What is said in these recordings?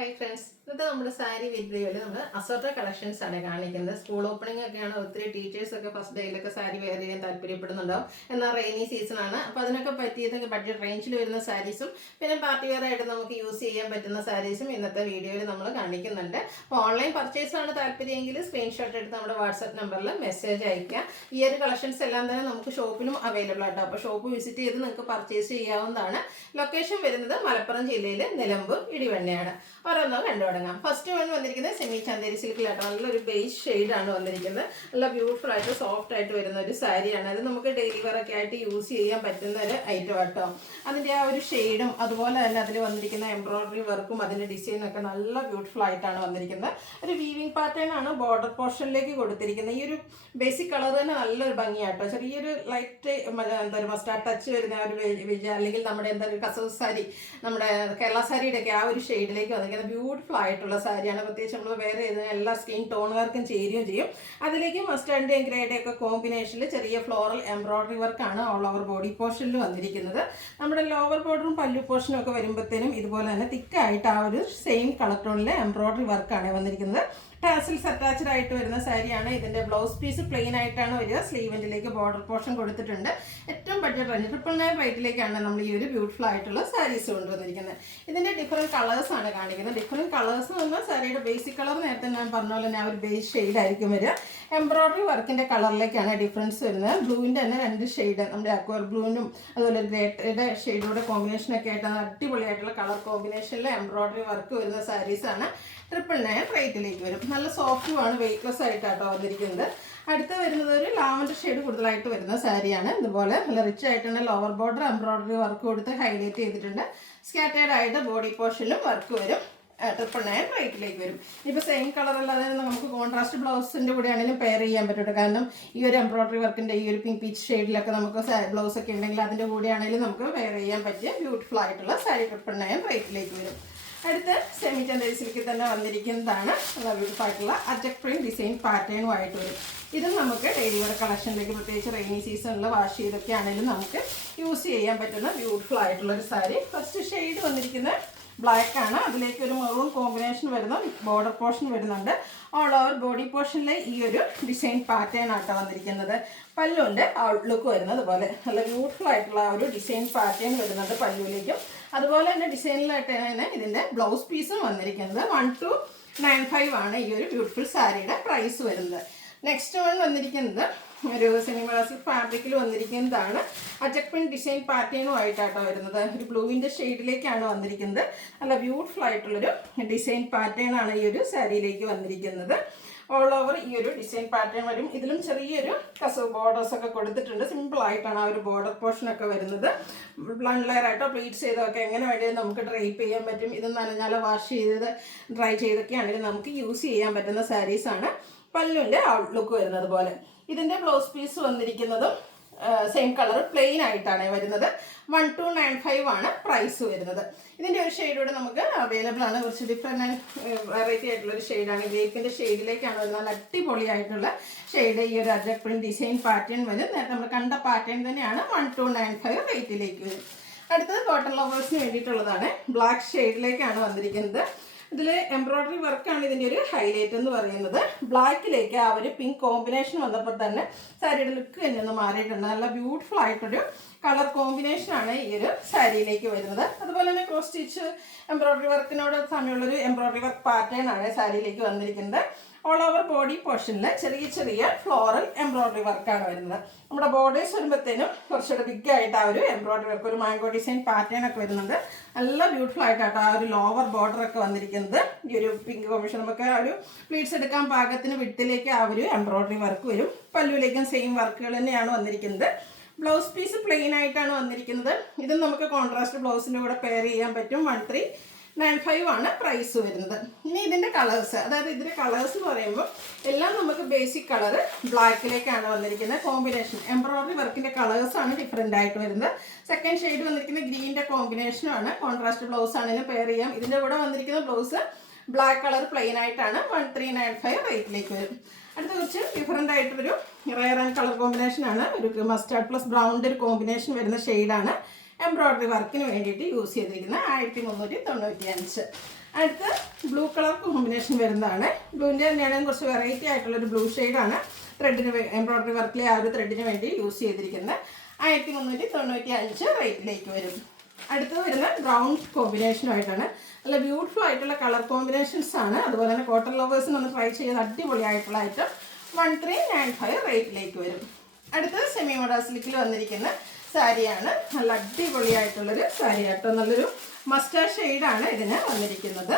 Hi friends, ഇന്നത്തെ നമ്മുടെ സാരി വീഡിയോയിൽ നമ്മൾ അസോർട്ട കളക്ഷൻസ് ആണ് കാണിക്കുന്നത്. സ്കൂൾ ഓപ്പണിംഗ് ഒക്കെയാണ്. ഒത്തിരി ടീച്ചേഴ്സ് ഒക്കെ ഫസ്റ്റ് ഡേയിലൊക്കെ സാരി വെയർ ചെയ്യാൻ താല്പര്യപ്പെടുന്നുണ്ടാവും. എന്നാൽ റെയിനി സീസൺ ആണ്. അപ്പോൾ അതിനൊക്കെ പറ്റിയതൊക്കെ ബഡ്ജറ്റ് റേഞ്ചിൽ വരുന്ന സാരീസും പിന്നെ പാർട്ടി വെയർ ആയിട്ട് നമുക്ക് യൂസ് ചെയ്യാൻ പറ്റുന്ന സാരീസും ഇന്നത്തെ വീഡിയോയിൽ നമ്മൾ കാണിക്കുന്നുണ്ട്. അപ്പോൾ ഓൺലൈൻ പർച്ചേസ് ആണ് താല്പര്യമെങ്കിൽ സ്ക്രീൻഷോട്ട് എടുത്ത് നമ്മുടെ വാട്സാപ്പ് നമ്പറിൽ മെസ്സേജ് അയക്കുക. ഈ ഒരു കളക്ഷൻസ് എല്ലാം തന്നെ നമുക്ക് ഷോപ്പിലും അവൈലബിൾ ആട്ടോ. അപ്പോൾ ഷോപ്പ് വിസിറ്റ് ചെയ്ത് നിങ്ങൾക്ക് പർച്ചേസ് ചെയ്യാവുന്നതാണ്. ലൊക്കേഷൻ വരുന്നത് മലപ്പുറം ജില്ലയിലെ നിലമ്പൂർ ഇടിവണ്ണയാണ്. ഓരോന്നോ കണ്ടു തുടങ്ങാം. ഫസ്റ്റ് വൺ വന്നിരിക്കുന്നത് സെമി ചന്തേരി സിൽക്കിലാട്ടോ. നല്ലൊരു ബേസ് ഷെയ്ഡാണ് വന്നിരിക്കുന്നത്. നല്ല ബ്യൂട്ടിഫുൾ ആയിട്ട് സോഫ്റ്റ് ആയിട്ട് വരുന്ന ഒരു സാരിയാണ്. അത് നമുക്ക് ഡെയിലി വെയർ ഒക്കെ ആയിട്ട് യൂസ് ചെയ്യാൻ പറ്റുന്ന ഒരു ഐറ്റം ആട്ടോ. അതിൻ്റെ ആ ഒരു ഷെയ്ഡും അതുപോലെ തന്നെ അതിൽ വന്നിരിക്കുന്ന എംബ്രോയിഡറി വർക്കും അതിൻ്റെ ഡിസൈനും ഒക്കെ നല്ല ബ്യൂട്ടിഫുൾ ആയിട്ടാണ് വന്നിരിക്കുന്നത്. ഒരു വീവിങ് പാറ്റേൺ ആണ് ബോർഡർ പോർഷനിലേക്ക് കൊടുത്തിരിക്കുന്നത്. ഈ ഒരു ബേസിക് കളർ തന്നെ നല്ലൊരു ഭംഗിയാട്ടോ. ചെറിയൊരു ലൈറ്റ് എന്താ ഒരു മസ്റ്റാർഡ് ടച്ച് വരുന്ന ആ ഒരു അല്ലെങ്കിൽ നമ്മുടെ എന്താ ഒരു കസവ് സാരി, നമ്മുടെ കേരള സാരിയുടെ ഒക്കെ ആ ഒരു ഷെയ്ഡിലേക്ക് വന്നിരിക്കുന്നത് ബ്യൂട്ടിഫുൾ ആയിട്ടുള്ള സാരിയാണ്. പ്രത്യേകിച്ച് നമ്മൾ വേറെ എല്ലാ സ്കിൻ ടോണുകാർക്കും ചേരുകയും ചെയ്യും. അതിലേക്ക് മസ്റ്റാർഡിൻ്റെയും ഗ്രേഡയും ഒക്കെ കോമ്പിനേഷനിൽ ചെറിയ ഫ്ലോറൽ എംബ്രോയിഡറി വർക്കാണ് ഓൾ ഓവർ ബോഡി പോർഷനിൽ വന്നിരിക്കുന്നത്. നമ്മുടെ ലോവർ ബോർഡറും പല്ലു പോർഷനും ഒക്കെ വരുമ്പോഴത്തേനും ഇതുപോലെ തന്നെ തിക്കായിട്ട് ആ ഒരു സെയിം കളർ ടോണിലെ എംബ്രോയിഡറി വർക്കാണ് വന്നിരിക്കുന്നത്. ടാസിൽസ് അറ്റാച്ച്ഡ് ആയിട്ട് വരുന്ന സാരിയാണ്. ഇതിൻ്റെ ബ്ലൗസ് പീസ് പ്ലെയിൻ ആയിട്ടാണ് വരിക. സ്ലീവെൻറ്റിലേക്ക് ബോർഡർ പോർഷൻ കൊടുത്തിട്ടുണ്ട്. ഏറ്റവും ബഡ്ജറ്റ് റേഞ്ച് 999 റേറ്റിലേക്കാണ് നമ്മൾ ഈ ഒരു ബ്യൂട്ടിഫുൾ ആയിട്ടുള്ള സാരീസ് കൊണ്ടുവന്നിരിക്കുന്നത്. ഇതിൻ്റെ ഡിഫറെൻറ്റ് കളേഴ്സ് ആണ് കാണിക്കുന്നത്. ഡിഫറെൻറ്റ് കളേഴ്സ് എന്ന് പറഞ്ഞാൽ സാരിയുടെ ബേസിക് കളർ നേരത്തെ ഞാൻ പറഞ്ഞ പോലെ തന്നെ ആ ഒരു ബേസ് ഷെയ്ഡ് ആയിരിക്കും വരിക. എംബ്രോയിഡറി വർക്കിൻ്റെ കളറിലേക്കാണ് ഡിഫറൻസ് വരുന്നത്. ബ്ലൂവിൻ്റെ തന്നെ 2 ഷെയ്ഡ്, നമ്മുടെ അക്വർ ബ്ലൂവിനും അതുപോലെ ഗ്രേറ്റയുടെ ഷെയ്ഡോടെ കോമ്പിനേഷനൊക്കെ ആയിട്ട് അടിപൊളിയായിട്ടുള്ള കളർ കോമ്പിനേഷനിൽ എംബ്രോയിഡറി വർക്ക് വരുന്ന സാരീസാണ്. 999 റേറ്റിലേക്ക് വരും. നല്ല സോഫ്റ്റുമാണ്, വെയ്റ്റ്ലെസ് ആയിട്ടാട്ടോ വന്നിരിക്കുന്നത്. അടുത്ത് വരുന്നത് ഒരു ലാവൻഡർ ഷെയ്ഡ് കൂടുതലായിട്ട് വരുന്ന സാരിയാണ്. ഇതുപോലെ നല്ല റിച്ച് ആയിട്ടുണ്ട്. ലോവർ ബോർഡർ എംബ്രോയിഡറി വർക്ക് കൊടുത്ത് ഹൈലൈറ്റ് ചെയ്തിട്ടുണ്ട്. സ്കാറ്റേർഡ് ആയിട്ട് ബോഡി പോർഷനിലും വർക്ക് വരും. 999 റേറ്റിലേക്ക് വരും. ഇപ്പോൾ സെയിം കളർ അല്ലാതെ നമുക്ക് കോൺട്രാസ്റ്റ് ബ്ലൗസിൻ്റെ കൂടെ ആണെങ്കിലും പെയർ ചെയ്യാൻ പറ്റും. കാരണം ഈ ഒരു എംബ്രോയിഡറി വർക്കിൻ്റെ ഈ ഒരു പിങ്ക് പീച്ച് ഷെയ്ഡിലൊക്കെ നമുക്ക് ബ്ലൗസ് ഒക്കെ ഉണ്ടെങ്കിൽ അതിൻ്റെ കൂടെ ആണെങ്കിലും നമുക്ക് പെയർ ചെയ്യാൻ പറ്റിയ ബ്യൂട്ടിഫുൾ ആയിട്ടുള്ള സാരി 999 റേറ്റിലേക്ക് വരും. അടുത്ത് സെമി ചന്തേരി സിൽക്കിൽ തന്നെ വന്നിരിക്കുന്നതാണ് നല്ല ബ്യൂട്ടിഫുൾ ആയിട്ടുള്ള അജക് പ്രിന്റ് ഡിസൈൻ പാറ്റേണുമായിട്ട് വരും. ഇതും നമുക്ക് ഡെയിലി വെയർ കളക്ഷനിലേക്ക് പ്രത്യേകിച്ച് റെയിനി സീസണിൽ വാഷ് ചെയ്തൊക്കെ ആണെങ്കിലും നമുക്ക് യൂസ് ചെയ്യാൻ പറ്റുന്ന ബ്യൂട്ടിഫുൾ ആയിട്ടുള്ളൊരു സാരി. ഫസ്റ്റ് ഷെയ്ഡ് വന്നിരിക്കുന്നത് ബ്ലാക്ക് ആണ്. അതിലേക്ക് ഒരു മെറൂൺ കോമ്പിനേഷൻ വരുന്ന ബോർഡർ പോർഷൻ വരുന്നുണ്ട്. ഓൾ ഓവർ ബോഡി പോർഷനിലെ ഈ ഒരു ഡിസൈൻ പാറ്റേൺ ആട്ടോ വന്നിരിക്കുന്നത്. പല്ലുണ്ട് ഔട്ട്ലുക്ക് വരുന്നത് പോലെ നല്ല ബ്യൂട്ടിഫുൾ ആയിട്ടുള്ള ഒരു ഡിസൈൻ പാറ്റേൺ വരുന്നുണ്ട് പല്ലുവിലേക്കും. അതുപോലെ തന്നെ ഡിസൈനിലായിട്ട് തന്നെ ഇതിൻ്റെ ബ്ലൗസ് പീസും വന്നിരിക്കുന്നത്. 1295 ആണ് ഈ ഒരു ബ്യൂട്ടിഫുൾ സാരിയുടെ പ്രൈസ് വരുന്നത്. നെക്സ്റ്റ് വൺ വന്നിരിക്കുന്നത് ഒരു സെമിമാസിക് ഫാബ്രിക്കിൽ വന്നിരിക്കുന്നതാണ്. അജക് പ്രിന്റ് ഡിസൈൻ പാറ്റേണുമായിട്ടാട്ടോ വരുന്നത്. ഒരു ബ്ലൂവിൻ്റെ ഷെയ്ഡിലേക്കാണ് വന്നിരിക്കുന്നത്. നല്ല ബ്യൂട്ടിഫുൾ ആയിട്ടുള്ളൊരു ഡിസൈൻ പാറ്റേൺ ആണ് ഈ ഒരു സാരിയിലേക്ക് വന്നിരിക്കുന്നത്. ഓൾ ഓവർ ഈ ഒരു ഡിസൈൻ പാറ്റേൺ വരും. ഇതിലും ചെറിയൊരു കസവ് ബോർഡേഴ്സ് ഒക്കെ കൊടുത്തിട്ടുണ്ട്. സിമ്പിൾ ആയിട്ടാണ് ആ ഒരു ബോർഡർ പോർഷൻ ഒക്കെ വരുന്നത്. ബ്ലണ്ട് ലെയർ ആയിട്ടോ പ്ലീറ്റ്സ് ചെയ്തോ ഒക്കെ എങ്ങനെ വേണമെങ്കിലും നമുക്ക് ഡ്രൈപ്പ് ചെയ്യാൻ പറ്റും. ഇത് നനഞ്ഞാലോ വാഷ് ചെയ്ത് ഡ്രൈ ചെയ്തൊക്കെ ആണെങ്കിലും നമുക്ക് യൂസ് ചെയ്യാൻ പറ്റുന്ന സാരീസാണ്. പല്ലുവിൻ്റെ ഔട്ട്ലുക്ക് വരുന്നത് പോലെ. ഇതിൻ്റെ ബ്ലൗസ് പീസ് വന്നിരിക്കുന്നതും സെയിം കളർ പ്ലെയിൻ ആയിട്ടാണ് വരുന്നത്. 1295 ആണ് പ്രൈസ് വരുന്നത്. ഇതിൻ്റെ ഒരു ഷെയ്ഡോടെ നമുക്ക് അവൈലബിൾ ആണ്. കുറച്ച് ഡിഫറെൻറ്റ് വെറൈറ്റി ആയിട്ടുള്ളൊരു ഷെയ്ഡാണ്. ഗ്രേപ്പിൻ്റെ ഷെയ്ഡിലേക്കാണ് വരുന്നത്. അടിപൊളിയായിട്ടുള്ള ഷെയ്ഡ് ഈ ഒരു അജക് പ്രിന്റ് ഡിസൈൻ പാറ്റേൺ വരും. നേരത്തെ നമ്മൾ കണ്ട പാറ്റേൺ തന്നെയാണ്. 1295 റേറ്റിലേക്ക് വരും. അടുത്തത് കോട്ടൺ ലവേഴ്സിന് വേണ്ടിയിട്ടുള്ളതാണ്. ബ്ലാക്ക് ഷെയ്ഡിലേക്കാണ് വന്നിരിക്കുന്നത്. ഇതിൽ എംബ്രോയിഡറി വർക്കാണ് ഇതിൻ്റെ ഒരു ഹൈലൈറ്റ് എന്ന് പറയുന്നത്. ബ്ലാക്കിലേക്ക് ആ ഒരു പിങ്ക് കോമ്പിനേഷൻ വന്നപ്പോൾ തന്നെ സാരിയുടെ ലുക്ക് തന്നെ ഒന്ന് മാറിയിട്ടുണ്ട്. നല്ല ബ്യൂട്ടിഫുൾ ആയിട്ടൊരു കളർ കോമ്പിനേഷനാണ് ഈ ഒരു സാരിയിലേക്ക് വരുന്നത്. അതുപോലെ തന്നെ ക്രോസ് സ്റ്റിച്ച് എംബ്രോയിഡറി വർക്കിനോട് സമയമുള്ളൊരു എംബ്രോയിഡറി വർക്ക് പാറ്റേൺ ആണ് സാരിയിലേക്ക് വന്നിരിക്കുന്നത്. ഓൾ ഓവർ ബോഡി പോർഷനിൽ ചെറിയ ചെറിയ ഫ്ലോറൽ എംബ്രോയിഡറി വർക്കാണ് വരുന്നത്. നമ്മുടെ ബോർഡേഴ്സ് വരുമ്പോഴത്തേനും കുറച്ചുകൂടെ ബിഗ് ആയിട്ട് ആ ഒരു എംബ്രോയിഡറി വർക്ക്, ഒരു മാംഗോ ഡിസൈൻ പാറ്റേൺ ഒക്കെ വരുന്നുണ്ട്. നല്ല ബ്യൂട്ടിഫുൾ ആയിട്ടാണ് ആ ഒരു ലോവർ ബോർഡർ ഒക്കെ വന്നിരിക്കുന്നത്. ഈ ഒരു പിങ്ക് കോമ്പിനേഷൻ നമുക്ക് ആ ഒരു പ്ലീറ്റ്സ് എടുക്കാൻ പാകത്തിന് വിട്ടിലേക്ക് ആ ഒരു എംബ്രോയിഡറി വർക്ക് വരും. പല്ലുവിലേക്കും സെയിം വർക്കുകൾ തന്നെയാണ് വന്നിരിക്കുന്നത്. ബ്ലൗസ് പീസ് പ്ലെയിൻ ആയിട്ടാണ് വന്നിരിക്കുന്നത്. ഇതും നമുക്ക് കോൺട്രാസ്റ്റ് ബ്ലൗസിൻ്റെ കൂടെ പെയർ ചെയ്യാൻ പറ്റും. 1395 ആണ് പ്രൈസ് വരുന്നത്. ഇനി ഇതിൻ്റെ കളേഴ്സ്, അതായത് ഇതിൻ്റെ കളേഴ്സ് എന്ന് പറയുമ്പോൾ എല്ലാം നമുക്ക് ബേസിക് കളർ ബ്ലാക്കിലേക്കാണ് വന്നിരിക്കുന്നത്. കോമ്പിനേഷൻ എംബ്രോയിഡറി വർക്കിൻ്റെ കളേഴ്സാണ് ഡിഫറെൻ്റ് ആയിട്ട് വരുന്നത്. സെക്കൻഡ് ഷെയ്ഡ് വന്നിരിക്കുന്ന ഗ്രീൻ്റെ കോമ്പിനേഷനുമാണ്. കോൺട്രാസ്റ്റ് ബ്ലൗസ് ആണെങ്കിലും പെയർ ചെയ്യാം. ഇതിൻ്റെ കൂടെ വന്നിരിക്കുന്ന ബ്ലൗസ് ബ്ലാക്ക് കളർ പ്ലെയിൻ ആയിട്ടാണ്. 1395 റേറ്റിലേക്ക് വരും. അടുത്ത കുറച്ച് ഡിഫറെൻ്റ് ആയിട്ടൊരു റെയർ ആൻഡ് കളർ കോമ്പിനേഷനാണ്. ഒരു മസ്റ്റാർഡ് പ്ലസ് ബ്രൗണിൻ്റെ ഒരു കോമ്പിനേഷൻ വരുന്ന ഷെയ്ഡാണ്. എംബ്രോയ്ഡറി വർക്കിന് വേണ്ടിയിട്ട് യൂസ് ചെയ്തിരിക്കുന്ന 1395. അടുത്ത് ബ്ലൂ കളർ കോമ്പിനേഷൻ വരുന്നതാണ്. ബ്ലൂവിൻ്റെ തന്നെയാണെങ്കിൽ കുറച്ച് വെറൈറ്റി ആയിട്ടുള്ളൊരു ബ്ലൂ ഷെയ്ഡാണ് ത്രെഡിന് എംബ്രോയ്ഡറി വർക്കിലെ ആ ഒരു ത്രെഡിന് വേണ്ടി യൂസ് ചെയ്തിരിക്കുന്നത്. 1395 റേറ്റിലേക്ക് വരും. അടുത്തത് വരുന്ന ബ്രൗൺ കോമ്പിനേഷനുമായിട്ടാണ്. നല്ല ബ്യൂട്ടിഫുൾ ആയിട്ടുള്ള കളർ കോമ്പിനേഷൻസ് ആണ്. അതുപോലെ തന്നെ കോട്ടൺ ലവേഴ്സിന് ഒന്ന് ട്രൈ ചെയ്ത് അടിപൊളിയായിട്ടുള്ള ഐറ്റം 1395 റേറ്റിലേക്ക് വരും. അടുത്തത് സെമി മോഡ സിൽക്കിൽ വന്നിരിക്കുന്ന സാരിയാണ്. നല്ല അടിപൊളിയായിട്ടുള്ളൊരു സാരി ആട്ടോ. നല്ലൊരു മസ്റ്റാർഡ് ഷെയ്ഡാണ് ഇതിന് വന്നിരിക്കുന്നത്.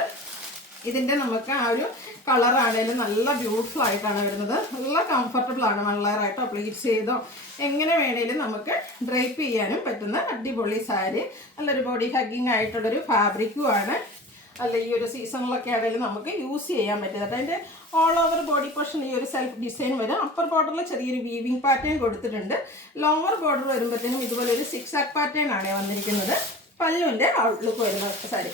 ഇതിൻ്റെ നമുക്ക് ആ ഒരു കളറാണേലും നല്ല ബ്യൂട്ടിഫുൾ ആയിട്ടാണ് വരുന്നത്. നല്ല കംഫർട്ടബിൾ ആണ്. വളരെയായിട്ടോ പ്ലീറ്റ്സ് ചെയ്തോ എങ്ങനെ വേണേലും നമുക്ക് ഡ്രൈപ്പ് ചെയ്യാനും പറ്റുന്ന അടിപൊളി സാരി. നല്ലൊരു ബോഡി ഹഗ്ഗിങ് ആയിട്ടുള്ളൊരു ഫാബ്രിക്കുമാണ്. അല്ല ഈ ഒരു സീസണിലൊക്കെ ആണെങ്കിലും നമുക്ക് യൂസ് ചെയ്യാൻ പറ്റുന്നത്. അതിൻ്റെ ഓൾ ഓവർ ബോഡി പോർഷൻ ഈ ഒരു സെൽഫ് ഡിസൈൻ വരും. അപ്പർ ബോർഡറിൽ ചെറിയൊരു വീവിങ് പാറ്റേൺ കൊടുത്തിട്ടുണ്ട്. ലോവർ ബോർഡർ വരുമ്പോഴത്തേനും ഇതുപോലെ ഒരു സിക്സ് ആക്ക് പാറ്റേൺ ആണ് വന്നിരിക്കുന്നത്. പല്ലുവിൻ്റെ ഔട്ട്ലുക്ക് വരുന്ന സാരി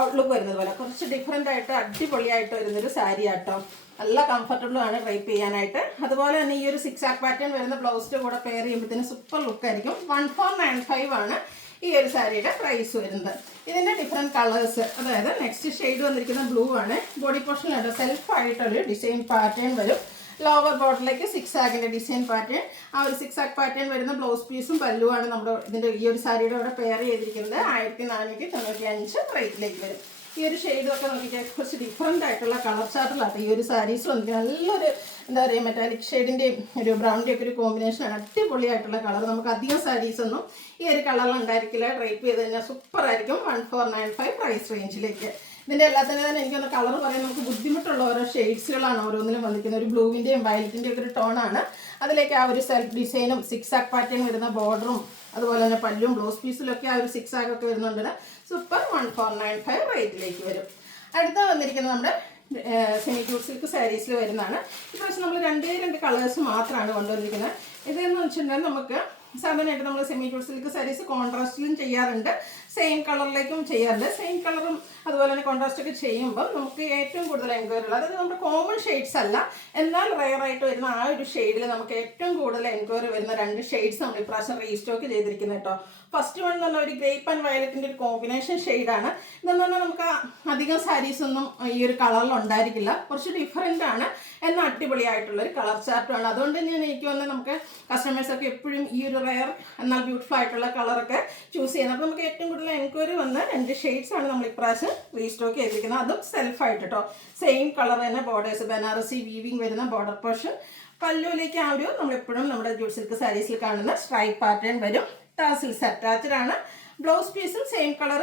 ഔട്ട്ലുക്ക് വരുന്നത് പോലെ കുറച്ച് ഡിഫറെൻ്റ് ആയിട്ട് അടിപൊളിയായിട്ട് വരുന്നൊരു സാരി ആട്ടോ. നല്ല കംഫർട്ടബിളും ആണ് ഡ്രൈപ്പ് ചെയ്യാനായിട്ട്. അതുപോലെ തന്നെ ഈ ഒരു സിക്സ് ആക്ക് പാറ്റേൺ വരുന്ന ബ്ലൗസിൻ്റെ കൂടെ പെയർ ചെയ്യുമ്പോഴത്തേനും സൂപ്പർ ലുക്കായിരിക്കും. 1495 ആണ് ഈ ഒരു സാരിയുടെ പ്രൈസ് വരുന്നത്. ഇതിൻ്റെ ഡിഫറെൻറ്റ് കളേഴ്സ്, അതായത് നെക്സ്റ്റ് ഷെയ്ഡ് വന്നിരിക്കുന്ന ബ്ലൂ ആണ്. ബോഡി പോർഷനിലുണ്ട് സെൽഫായിട്ടൊരു ഡിസൈൻ പാറ്റേൺ വരും. ലോവർ ബോർഡറിലേക്ക് സിക്സ് ആക്കിൻ്റെ ഡിസൈൻ പാറ്റേൺ. ആ ഒരു സിക്സ് ആക്ക് പാറ്റേൺ വരുന്ന ബ്ലൗസ് പീസും പല്ലുവാണ് നമ്മുടെ ഇതിൻ്റെ ഈ ഒരു സാരിയുടെ കൂടെ പെയർ ചെയ്തിരിക്കുന്നത്. 1495 റേറ്റിലേക്ക് വരും. ഈ ഒരു ഷെയ്ഡൊക്കെ നോക്കിയാൽ കുറച്ച് ഡിഫറെൻ്റ് ആയിട്ടുള്ള കളർ ചാർട്ടിലാട്ടോ ഈ ഒരു സാരീസ് വന്നിരിക്കുന്നത്. നല്ലൊരു എന്താ പറയുക മെറ്റാലിക് ഷെയ്ഡിൻ്റെയും ഒരു ബ്രൗണിൻ്റെ ഒക്കെ ഒരു കോമ്പിനേഷനാണ്. അടിപൊളിയായിട്ടുള്ള കളർ. നമുക്ക് അധികം സാരീസൊന്നും ഈ ഒരു കളറിൽ ഉണ്ടായിരിക്കില്ല. ഡ്രൈപ്പ് ചെയ്ത് കഴിഞ്ഞാൽ സൂപ്പറായിരിക്കും. 1495 പ്രൈസ് റേഞ്ചിലേക്ക്. ഇതിൻ്റെ എല്ലാത്തിനും തന്നെ എനിക്കൊന്ന് കളർ പറയാൻ നമുക്ക് ബുദ്ധിമുട്ടുള്ള ഓരോ ഷെയ്ഡ്സുകളാണ് ഓരോന്നിലും വന്നിരിക്കുന്നത്. ഒരു ബ്ലൂവിൻ്റെയും വയലറ്റിൻ്റെയും ഒക്കെ ഒരു ടോണാണ്. അതിലേക്ക് ആ ഒരു സെൽഫ് ഡിസൈനും സിക്സ് ആക്ക് പാറ്റേൺ വരുന്ന ബോർഡറും അതുപോലെ തന്നെ പല്ലും ബ്ലൗസ് പീസിലൊക്കെ ആ ഒരു സിക്സ് ആക്ക് ഒക്കെ വരുന്നുണ്ട്. സൂപ്പർ 1495 റേറ്റിലേക്ക് വരും. അടുത്ത വന്നിരിക്കുന്നത് നമ്മുടെ സെമി ക്യൂട്ട് സിൽക്ക് സാരീസിൽ വരുന്നതാണ്. ഇപ്രാവശ്യം നമ്മൾ രണ്ട് കളേഴ്സ് മാത്രമാണ് കൊണ്ടുവന്നിരിക്കുന്നത്. ഇതെന്ന് വെച്ചിട്ടുണ്ടെങ്കിൽ നമുക്ക് സാധാരണയായിട്ട് നമ്മൾ സെമി ക്യൂട്ട് സിൽക്ക് സാരീസ് കോൺട്രാസ്റ്റിലും ചെയ്യാറുണ്ട്, സെയിം കളറിലേക്കും ചെയ്യാറുണ്ട്. സെയിം കളറും അതുപോലെ തന്നെ കോൺട്രാസ്റ്റ് ഒക്കെ ചെയ്യുമ്പോൾ നമുക്ക് ഏറ്റവും കൂടുതൽ എൻക്വയറി ഉള്ളത്, അതായത് നമ്മുടെ കോമൺ ഷെയ്ഡ്സ് അല്ല എന്നാൽ റെയർ ആയിട്ട് വരുന്ന ആ ഒരു ഷെയ്ഡിൽ നമുക്ക് ഏറ്റവും കൂടുതൽ എൻക്വയറി വരുന്ന 2 ഷെയ്ഡ്സ് നമ്മൾ ഇപ്രാവശ്യം റീസ്റ്റോക്ക് ചെയ്തിരിക്കുന്നത് കേട്ടോ. ഫസ്റ്റ് വൺ എന്ന് പറഞ്ഞാൽ ഒരു ഗ്രേപ്പ് ആൻഡ് വയലറ്റിൻ്റെ ഒരു കോമ്പിനേഷൻ ഷെയ്ഡാണ്. ഇതെന്ന് പറഞ്ഞാൽ നമുക്ക് അധികം സാരീസ് ഒന്നും ഈ ഒരു കളറിൽ ഉണ്ടായിരിക്കില്ല. കുറച്ച് ഡിഫറെൻ്റ് ആണ് എന്നാൽ അടിപൊളിയായിട്ടുള്ളൊരു കളർ ചാർട്ടുമാണ്. അതുകൊണ്ട് തന്നെയാണ് എനിക്ക് തോന്നുന്നത് നമുക്ക് കസ്റ്റമേഴ്സൊക്കെ എപ്പോഴും ഈ ഒരു റെയർ എന്നാൽ ബ്യൂട്ടിഫുൾ ആയിട്ടുള്ള കളറൊക്കെ ചൂസ് ചെയ്യുന്നത്. അപ്പോൾ നമുക്ക് ഏറ്റവും കൂടുതൽ എൻക്വയറി വന്ന 2 ഷെയ്ഡ്സാണ് നമ്മൾ ഇപ്രാവശ്യം റീസ്റ്റോക്ക് ചെയ്തിരിക്കുന്നത്. അതും സെൽഫായിട്ട് കേട്ടോ. സെയിം കളർ തന്നെ ബോർഡേഴ്സ്, ബനാറസി വീവിങ് വരുന്ന ബോർഡർ പോർഷൻ. പല്ലുവിലേക്ക് ആ ഒരു നമ്മളെപ്പോഴും നമ്മുടെ ജൂട്ട് സിൽക്ക് സാരീസിൽ കാണുന്ന സ്ട്രൈപ്പ് പാറ്റേൺ വരും. ടാസിൽസ് അറ്റാച്ച്ഡ് ആണ്. ബ്ലൗസ് പീസും സെയിം കളർ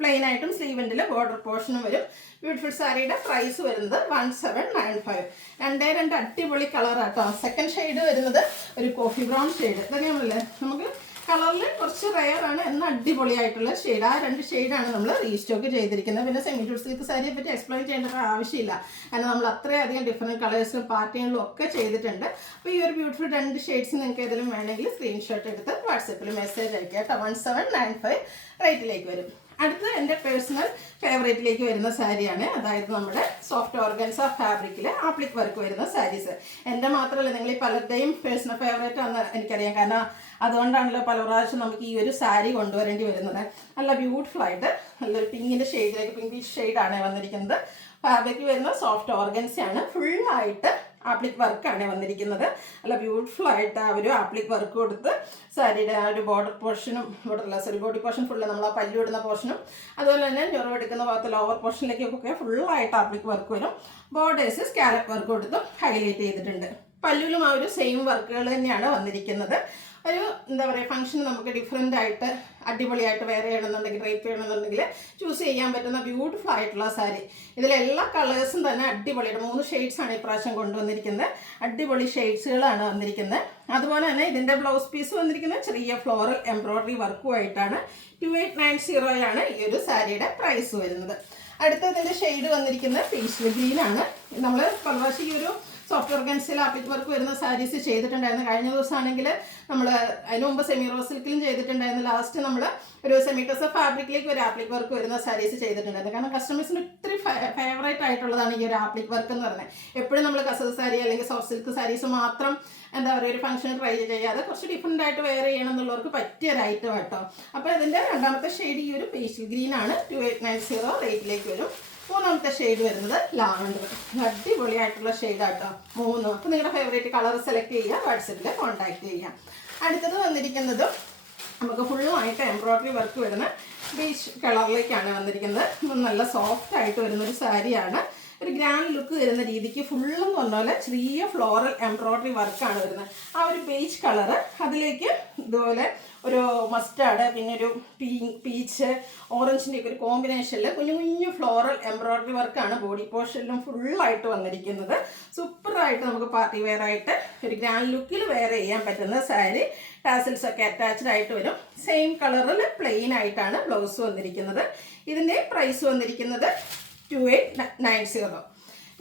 പ്ലെയിൻ ആയിട്ടും സ്ലീവ് എൻഡിൽ ബോർഡർ പോർഷനും വരും. ബ്യൂട്ടിഫുൾ സാരിയുടെ പ്രൈസ് വരുന്നത് 1795. 2 അടിപൊളി കളറാട്ടോ. സെക്കൻഡ് ഷെയ്ഡ് വരുന്നത് ഒരു കോഫി ബ്രൗൺ ഷെയ്ഡ്. ഇതറിയാമല്ലേ, നമുക്ക് കളറിൽ കുറച്ച് റെയർ ആണ് എന്നാൽ അടിപൊളിയായിട്ടുള്ള ഷെയ്ഡ്. ആ 2 ഷെയ്ഡാണ് നമ്മൾ റീസ്റ്റോക്ക് ചെയ്തിരിക്കുന്നത്. പിന്നെ സെമി ക്യൂട്ട് സിൽക്ക് സാരിയെ പറ്റി എക്സ്പ്ലെയിൻ ചെയ്യേണ്ട ആവശ്യമില്ല, കാരണം നമ്മൾ അത്രയധികം ഡിഫറെൻറ്റ് കളേഴ്സും പാറ്റേണിലും ഒക്കെ ചെയ്തിട്ടുണ്ട്. അപ്പോൾ ഈ ഒരു ബ്യൂട്ടിഫുൾ 2 ഷെയ്ഡ്സ് നിങ്ങൾക്ക് ഏതെങ്കിലും വേണമെങ്കിൽ സ്ക്രീൻഷോട്ട് എടുത്ത് വാട്സപ്പിൽ മെസ്സേജ് അയക്കുക കേട്ടോ. 1795 റേറ്റിലേക്ക് വരും. അടുത്ത എൻ്റെ പേഴ്സണൽ ഫേവറേറ്റിലേക്ക് വരുന്ന സാരിയാണ്. അതായത് നമ്മുടെ സോഫ്റ്റ് ഓർഗൻസ ഫാബ്രിക്കിൽ ആപ്ലിക് വർക്ക് വരുന്ന സാരീസ്. എൻ്റെ മാത്രമല്ല, നിങ്ങൾ ഈ പലരുടെയും പേഴ്സണൽ ഫേവറേറ്റ് ആണെന്ന് എനിക്കറിയാം. കാരണം അതുകൊണ്ടാണല്ലോ പല പ്രാവശ്യം നമുക്ക് ഈ ഒരു സാരി കൊണ്ടുവരേണ്ടി വരുന്നത്. നല്ല ബ്യൂട്ടിഫുൾ ആയിട്ട് നല്ലൊരു പിങ്കിൻ്റെ ഷെയ്ഡിലേക്ക് പിങ്കിഷ് ഷെയ്ഡാണ് വന്നിരിക്കുന്നത്. ഫാബ്രിക് വരുന്ന സോഫ്റ്റ് ഓർഗൻസയാണ്. ഫുള്ളായിട്ട് ആപ്ലിക് വർക്കാണ് വന്നിരിക്കുന്നത്. നല്ല ബ്യൂട്ടിഫുൾ ആയിട്ട് ആ ഒരു ആപ്ലിക് വർക്ക് കൊടുത്ത് സാരിയുടെ ആ ഒരു ബോർഡർ പോർഷനും ബോഡി പോർഷൻ ഫുള്ള് നമ്മൾ ആ പല്ലു ഇടുന്ന പോർഷനും അതുപോലെ തന്നെ ഞൊറവെടുക്കുന്ന ഭാഗത്ത് ലോവർ പോർഷനിലേക്കൊക്കെ ഫുള്ളായിട്ട് ആപ്ലിക് വർക്ക് വരും. ബോർഡേഴ്സ് സ്കാലപ്പ് വർക്ക് കൊടുത്തും ഹൈലൈറ്റ് ചെയ്തിട്ടുണ്ട്. പല്ലുവിലും ആ ഒരു സെയിം വർക്കുകൾ തന്നെയാണ് വന്നിരിക്കുന്നത്. ഒരു എന്താ പറയുക ഫംഗ്ഷന് നമുക്ക് ഡിഫറെൻ്റ് ആയിട്ട് അടിപൊളിയായിട്ട് വേറെ ചെയ്യണമെന്നുണ്ടെങ്കിൽ ഡ്രൈപ്പ് ചെയ്യണമെന്നുണ്ടെങ്കിൽ ചൂസ് ചെയ്യാൻ പറ്റുന്ന ബ്യൂട്ടിഫുൾ ആയിട്ടുള്ള സാരി. ഇതിലെല്ലാ കളേഴ്സും തന്നെ അടിപൊളിയായിട്ട് 3 ഷെയ്ഡ്സാണ് ഇപ്രാവശ്യം കൊണ്ടുവന്നിരിക്കുന്നത്. അടിപൊളി ഷെയ്ഡ്സുകളാണ് വന്നിരിക്കുന്നത്. അതുപോലെ തന്നെ ഇതിൻ്റെ ബ്ലൗസ് പീസ് വന്നിരിക്കുന്നത് ചെറിയ ഫ്ലോറൽ എംബ്രോയ്ഡറി വർക്കുമായിട്ടാണ്. 2890 ഈ ഒരു സാരിയുടെ പ്രൈസ് വരുന്നത്. അടുത്തതിൻ്റെ ഷെയ്ഡ് വന്നിരിക്കുന്നത് പീച്ച് ഗ്രീനാണ്. നമ്മൾ പലവാശി ഈ ഒരു സോഫ്റ്റ് ഓർഗൻസിൽ ആപ്ലിക് വർക്ക് വരുന്ന സാരീസ് ചെയ്തിട്ടുണ്ടായിരുന്നു. കഴിഞ്ഞ ദിവസമാണെങ്കിൽ നമ്മൾ അതിന് മുമ്പ് സെമി റോ സിൽക്കിലും ചെയ്തിട്ടുണ്ടായിരുന്നു. ലാസ്റ്റ് നമ്മൾ ഒരു സെമി ടസർ ഫാബ്രിക്കിലേക്ക് ഒരു ആപ്ലിക് വർക്ക് വരുന്ന സാരീസ് ചെയ്തിട്ടുണ്ടായിരുന്നു. കാരണം കസ്റ്റമേഴ്സിന് ഒത്തിരി ഫേവറേറ്റ് ആയിട്ടുള്ളതാണ് ഈ ഒരു ആപ്ലിക് വർക്ക് എന്ന് പറയുന്നത്. എപ്പോഴും നമ്മൾ കസവ് സാരി അല്ലെങ്കിൽ സോഫ്റ്റ് സിൽക്ക് സാരീസ് മാത്രം എന്താ പറയുക ഒരു ഫംഗ്ഷൻ ട്രൈ ചെയ്യാതെ കുറച്ച് ഡിഫറെൻ്റ് ആയിട്ട് വെയർ ചെയ്യണം എന്നുള്ളവർക്ക് പറ്റിയ ഒരു ഐറ്റം കേട്ടോ. അപ്പോൾ ഇതിൻ്റെ രണ്ടാമത്തെ ഷെയ്ഡ് ഈ ഒരു പേസ്റ്റൽ ഗ്രീൻ ആണ്. 2890 റേറ്റിലേക്ക് വരും. മൂന്നാമത്തെ ഷെയ്ഡ് വരുന്നത് ലാവണ്ടർ. അടിപൊളിയായിട്ടുള്ള ഷെയ്ഡാട്ടോ 3. അപ്പോൾ നിങ്ങളുടെ ഫേവറേറ്റ് കളർ സെലക്ട് ചെയ്യുക, വാട്സപ്പിൽ കോൺടാക്ട് ചെയ്യാം. അടുത്തത് വന്നിരിക്കുന്നതും നമുക്ക് ഫുള്ളുമായിട്ട് എംബ്രോയ്ഡറി വർക്ക് വരുന്ന ബീച്ച് കളറിലേക്കാണ് വന്നിരിക്കുന്നത്. നല്ല സോഫ്റ്റ് ആയിട്ട് വരുന്നൊരു സാരിയാണ്. ഒരു ഗ്രാൻഡ് ലുക്ക് വരുന്ന രീതിക്ക് ഫുള്ളെന്ന് പറഞ്ഞ പോലെ ചെറിയ ഫ്ലോറൽ എംബ്രോയ്ഡറി വർക്കാണ് വരുന്നത്. ആ ഒരു ബേജ് കളറ് അതിലേക്ക് ഇതുപോലെ ഒരു മസ്റ്റാർഡ്, പിന്നെ ഒരു പീച്ച് ഓറഞ്ചിൻ്റെ ഒക്കെ ഒരു കോമ്പിനേഷനിൽ കുഞ്ഞു കുഞ്ഞു ഫ്ലോറൽ എംബ്രോയ്ഡറി വർക്കാണ് ബോഡി പോർഷനിലും ഫുള്ളായിട്ട് വന്നിരിക്കുന്നത്. സൂപ്പറായിട്ട് നമുക്ക് പാർട്ടി വെയർ ആയിട്ട് ഒരു ഗ്രാൻഡ് ലുക്കിൽ വെയർ ചെയ്യാൻ പറ്റുന്ന സാരി. ടാസിൽസ് ഒക്കെ അറ്റാച്ച്ഡ് ആയിട്ട് വരും. സെയിം കളറിൽ പ്ലെയിൻ ആയിട്ടാണ് ബ്ലൗസ് വന്നിരിക്കുന്നത്. ഇതിൻ്റെ പ്രൈസ് വന്നിരിക്കുന്നത് 2890.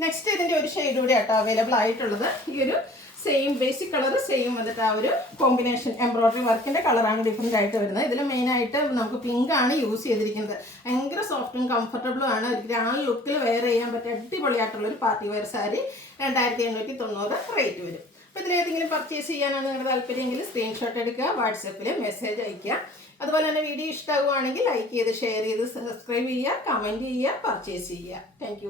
നെക്സ്റ്റ് ഇതിൻ്റെ ഒരു ഷെയ്ഡ് കൂടി ആട്ടോ അവൈലബിൾ ആയിട്ടുള്ളത്. ഈ ഒരു സെയിം ബേസിക് കളർ സെയിം വന്നിട്ട് ആ ഒരു കോമ്പിനേഷൻ എംബ്രോയ്ഡറി വർക്കിൻ്റെ കളറാണ് ഡിഫറെൻ്റ് ആയിട്ട് വരുന്നത്. ഇതിൽ മെയിനായിട്ട് നമുക്ക് പിങ്ക് ആണ് യൂസ് ചെയ്തിരിക്കുന്നത്. ഭയങ്കര സോഫ്റ്റും കംഫർട്ടബിളും ആണ്. ഒരു ഗ്രാൻഡ് ലുക്കിൽ വെയർ ചെയ്യാൻ പറ്റിയ അടിപൊളിയായിട്ടുള്ളൊരു പാർട്ടി വെയർ സാരി. 2890 റേറ്റ് വരും. അപ്പോൾ ഇതിലേതെങ്കിലും പർച്ചേസ് ചെയ്യാനാണ് നിങ്ങളുടെ താല്പര്യമെങ്കിൽ സ്ക്രീൻഷോട്ട് എടുക്കുക, വാട്സപ്പിൽ മെസ്സേജ് അയയ്ക്കുക. അതുപോലെ തന്നെ വീഡിയോ ഇഷ്ടമാകുവാണെങ്കിൽ ലൈക്ക് ചെയ്ത് ഷെയർ ചെയ്ത് സബ്സ്ക്രൈബ് ചെയ്യുക, കമൻറ്റ് ചെയ്യുക, പർച്ചേസ് ചെയ്യുക. താങ്ക്